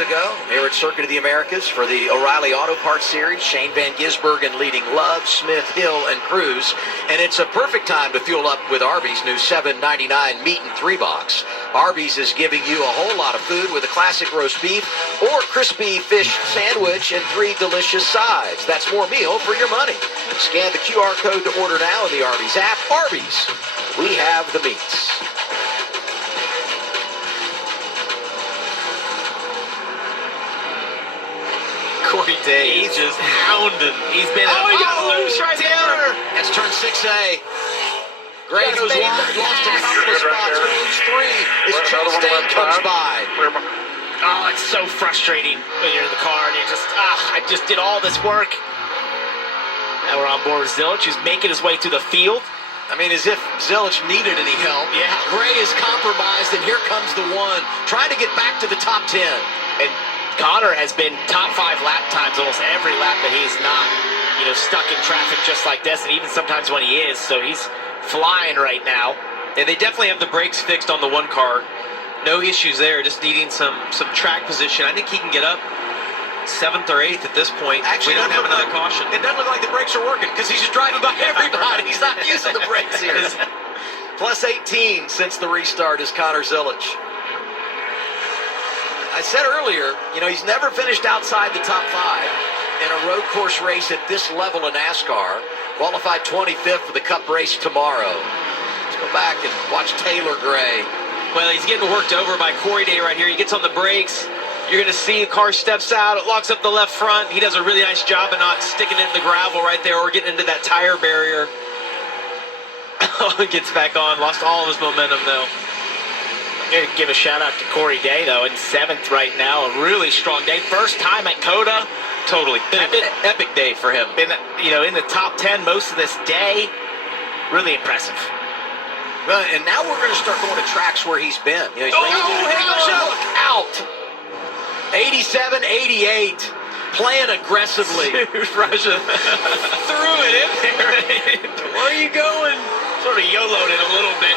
ago here at Circuit of the Americas for the O'Reilly Auto Parts Series. Shane Van Gisbergen leading Love, Smith, Hill, and Cruz. And it's a perfect time to fuel up with Arby's new $7.99 meat and 3-box. Arby's is giving you a whole lot of food with a classic roast beef or crispy fish sandwich and 3 delicious sides. That's more meal for your money. Scan the QR code to order now in the Arby's app. Arby's, we have the meats. Corey Day, he's just hounding. He's been he got loose right there. That's turn 6A. Gray goes wide, lost a couple of spots, will lose 3 as Chastain comes by. Oh, it's so frustrating when you're in the car and you're just, I just did all this work. Now we're on board with Zilich, who's making his way through the field. I mean, as if Zilich needed any help. Yeah. Gray is compromised, and here comes the one, trying to get back to the top 10. And Connor has been top 5 lap times almost every lap that he's not, stuck in traffic just like this, and even sometimes when he is. So he's flying right now. And they definitely have the brakes fixed on the one car. No issues there, just needing some track position. I think he can get up 7th or 8th at this point. Actually, we don't have another caution. It doesn't look like the brakes are working because he's just driving by everybody. He's not using the brakes here. Plus 18 since the restart is Connor Zilich. I said earlier, he's never finished outside the top 5 in a road course race at this level in NASCAR. Qualified 25th for the Cup race tomorrow. Let's go back and watch Taylor Gray. Well, he's getting worked over by Corey Day right here. He gets on the brakes. You're going to see the car steps out. It locks up the left front. He does a really nice job of not sticking it in the gravel right there or getting into that tire barrier. Gets back on. Lost all of his momentum, though. I'm going to give a shout out to Corey Day, though, in 7th right now. A really strong day. First time at COTA. Totally. Been an epic day for him. Been, in the top 10 most of this day. Really impressive. Well, and now we're going to start going to tracks where he's been. He's look out. 87, 88. Playing aggressively. Raja threw it in there. Where are you going? Sort of YOLO'd it a little bit.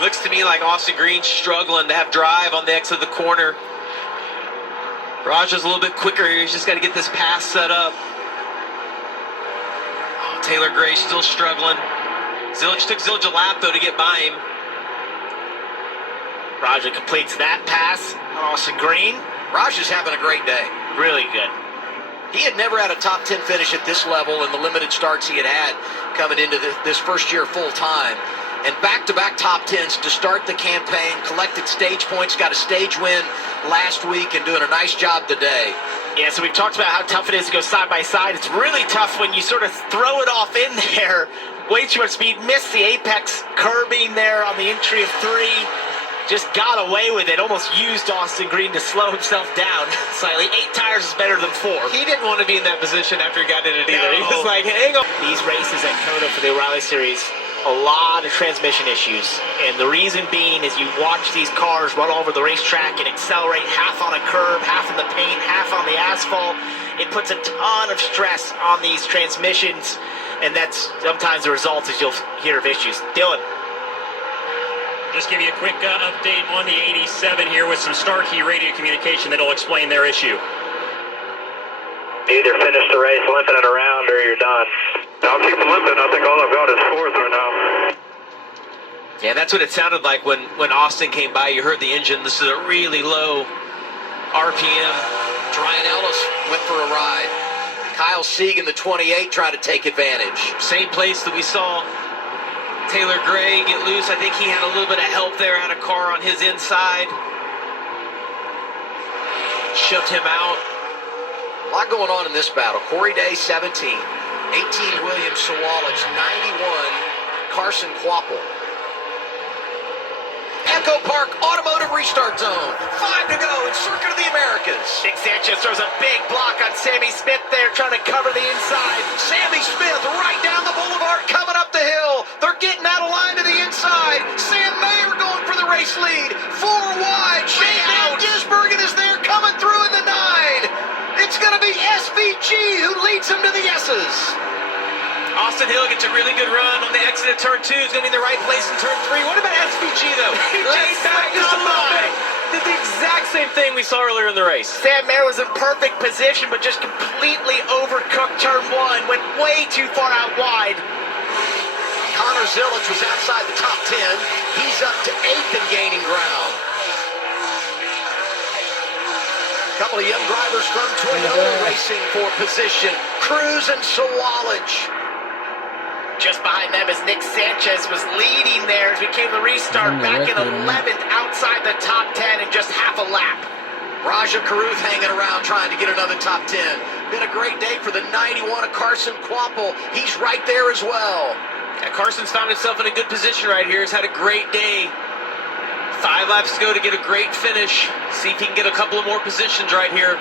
Looks to me like Austin Green's struggling to have drive on the exit of the corner. Raja's a little bit quicker here. He's just got to get this pass set up. Oh, Taylor Gray still struggling. Zilich took Zilich a lap, though, to get by him. Raja completes that pass on Austin Green. Raja's having a great day. Really good. He had never had a top 10 finish at this level in the limited starts he had coming into this first year full time. And back-to-back top 10s to start the campaign, collected stage points, got a stage win last week, and doing a nice job today. Yeah, so we've talked about how tough it is to go side by side. It's really tough when you sort of throw it off in there. Way too much speed. Missed the apex curbing there on the entry of 3. Just got away with it. Almost used Austin Green to slow himself down slightly. 8 tires is better than 4. He didn't want to be in that position after he got in it either. No. He was like, hang on. These races at COTA for the O'Reilly Series, a lot of transmission issues. And the reason being is you watch these cars run over the racetrack and accelerate half on a curb, half in the paint, half on the asphalt. It puts a ton of stress on these transmissions, and that's sometimes the result is you'll hear of issues. Dylan. Just give you a quick update on the 87 here with some start key radio communication that'll explain their issue. Either finish the race limping it around or you're done. I'll keep it limping. I think all I've got is 4th right now. Yeah, that's what it sounded like when Austin came by. You heard the engine. This is a really low RPM. Ryan Ellis went for a ride. Kyle Sieg in the 28 trying to take advantage. Same place that we saw Taylor Gray get loose. I think he had a little bit of help there, had a car on his inside. Shoved him out. A lot going on in this battle. Corey Day, 17. 18, William Sawalich. 91, Carson Quapple. Echo Park Automotive Restart Zone. 5 to go in Circuit of the Americas. Nick Sanchez throws a big block on Sammy Smith there, trying to cover the inside. Sammy Smith right down the boulevard, coming up the hill. They're getting out of line to the inside. Sam Mayer going for the race lead. 4 wide. Shane Van Gisbergen is there, coming through in the 9. It's going to be SVG who leads him to the S's. Austin Hill gets a really good run on the exit of turn 2. He's going to be in the right place in turn 3. What about SVG, though? He just backed up by. did the exact same thing we saw earlier in the race. Sam Mayer was in perfect position, but just completely overcooked turn one. Went way too far out wide. Connor Zilic was outside the top 10. He's up to 8th and gaining ground. A couple of young drivers from Toyota racing for position. Cruz and Sawalage. Just behind them as Nick Sanchez was leading there as we came to restart back in 11th outside the top 10 in just half a lap. Raja Caruth hanging around trying to get another top 10. Been a great day for the 91 of Carson Quapple. He's right there as well. Yeah, Carson's found himself in a good position right here. He's had a great day. 5 laps to go to get a great finish. See if he can get a couple of more positions right here.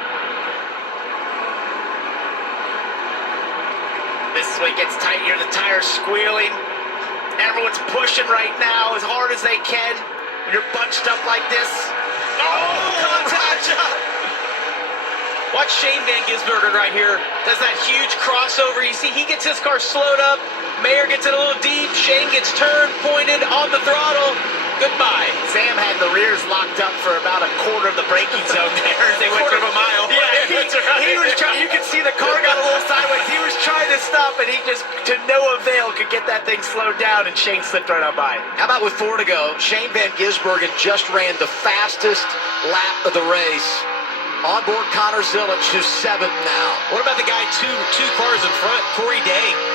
This is when it gets tight here, the tires squealing. Everyone's pushing right now as hard as they can when you're bunched up like this. Oh, contact! Watch Shane Van Gisbergen right here. Does that huge crossover. You see, he gets his car slowed up. Mayer gets it a little deep. Shane gets turned, pointed on the throttle. Goodbye. Sam had the rears locked up for about a quarter of the braking zone there. They went Quarter of a mile. Yeah, he was trying. You could see the car got a little sideways. He was trying to stop, and he just, to no avail, could get that thing slowed down, and Shane slipped right on by. How about with 4 to go? Shane Van Gisbergen just ran the fastest lap of the race. On board Connor Zilic, who's 7th now. What about the guy two cars in front, Corey Day?